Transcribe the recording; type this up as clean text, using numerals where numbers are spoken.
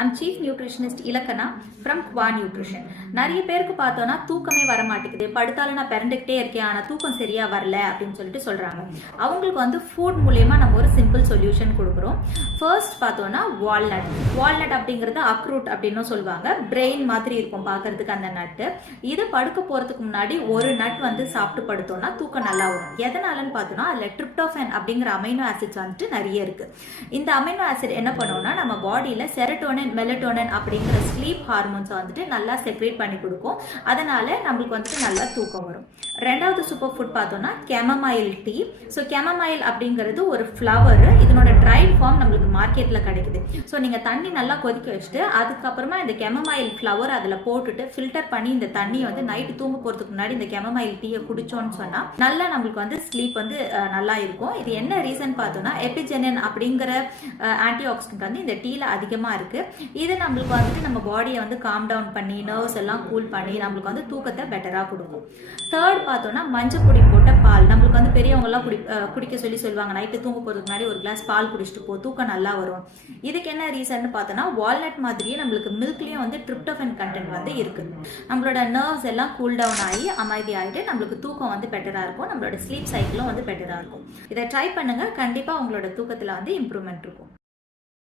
I'm chief nutritionist இலக்கணா from குவா nutrition. நிறைய பேருக்கு பார்த்தோன்னா தூக்கமே வர மாட்டேங்குது, படுத்தாலும் நான் பிறந்துக்கிட்டே இருக்கேன் ஆனால் தூக்கம் சரியாக வரல அப்படின்னு சொல்லிட்டு சொல்கிறாங்க. அவங்களுக்கு வந்து ஃபுட் மூலயமா நம்ம ஒரு சிம்பிள் சொல்யூஷன் கொடுக்குறோம். ஃபர்ஸ்ட் பார்த்தோன்னா வால்நட் அப்படிங்கிறது அக்ரூட் அப்படின்னு சொல்லுவாங்க. பிரெயின் மாதிரி இருக்கும் பார்க்கறதுக்கு அந்த நட்டு. இது படுக்க போகிறதுக்கு முன்னாடி ஒரு நட் வந்து சாப்பிட்டு படுத்தோம்னா தூக்கம் நல்லா வரும். எதனாலன்னு பார்த்தோன்னா அதில் ட்ரிப்டோஃபன் அப்படிங்கிற அமைனோ ஆசிட்ஸ் வந்துட்டு நிறைய இருக்குது. இந்த அமைனோ ஆசிட் என்ன பண்ணுவோம்னா நம்ம பாடியில் செரட்டோனின் மெலட்டோனின் அப்படிங்கிற ஸ்லீப் ஹார்மோன்ஸை வந்துட்டு நல்லா செக்ரேட் பண்ணி கொடுக்கும். அதனால நம்மளுக்கு வந்துட்டு நல்லா தூக்கம் வரும். ரெண்டாவது சூப்பர் ஃபுட் பார்த்தோம்னா கெமமைல் டீ. ஸோ கெமமைல் அப்படிங்கிறது ஒரு ஃப்ளவர். இதனோட ட்ரை ஃபார்ம் நம்மளுக்கு மார்க்கெட்டில் கிடைக்குது. ஸோ நீங்கள் தண்ணி நல்லா கொதிக்க வச்சுட்டு அதுக்கப்புறமா இந்த கெமமைல் ஃப்ளவர் அதில் போட்டுட்டு ஃபில்டர் பண்ணி இந்த தண்ணியை வந்து நைட்டு தூங்க போகிறதுக்கு முன்னாடி இந்த கெமமைல் டீயை குடிச்சோன்னு சொன்னால் நல்லா நம்மளுக்கு வந்து ஸ்லீப் வந்து நல்லா இருக்கும். இது என்ன ரீசன் பார்த்தோம்னா எபிஜெனின் அப்படிங்கிற ஆன்டி ஆக்சிடென்ட் வந்து இந்த டீயில் அதிகமாக இருக்குது. இது நம்மளுக்கு வந்துட்டு நம்ம பாடியை வந்து காம் டவுன் பண்ணி நர்வ்ஸ் எல்லாம் கூல் பண்ணி நம்மளுக்கு வந்து தூக்கத்தை பெட்டராக கொடுக்கும். தேர்ட் பார்த்தோம்னா மஞ்சள் பொடி போட்ட பால். நம்மளுக்கு வந்து பெரியவங்கெல்லாம் குடிக்க சொல்லுவாங்க. நைட்டு தூங்க போகிறதுக்கு முன்னாடி ஒரு கிளாஸ் பால் குடிச்சிட்டு போ, தூக்கம் நல்லா வரும். இதுக்கு என்ன ரீசன் பார்த்தோன்னா வால்நட் மாதிரியே நம்மளுக்கு மில்க்லேயும் வந்து ட்ரிப்டோஃபன் கண்டென்ட் வந்து இருக்குது. நம்மளோட நர்வ்ஸ் எல்லாம் கூல் டவுன் ஆகி அமைதி ஆகிட்டு நம்மளுக்கு தூக்கம் வந்து பெட்டராக இருக்கும். நம்மளோட ஸ்லீப் சைக்கிளும் வந்து பெட்டராக இருக்கும். இதை ட்ரை பண்ணுங்கள், கண்டிப்பாக உங்களோட தூக்கத்தில் வந்து இம்ப்ரூவ்மெண்ட் இருக்கும்.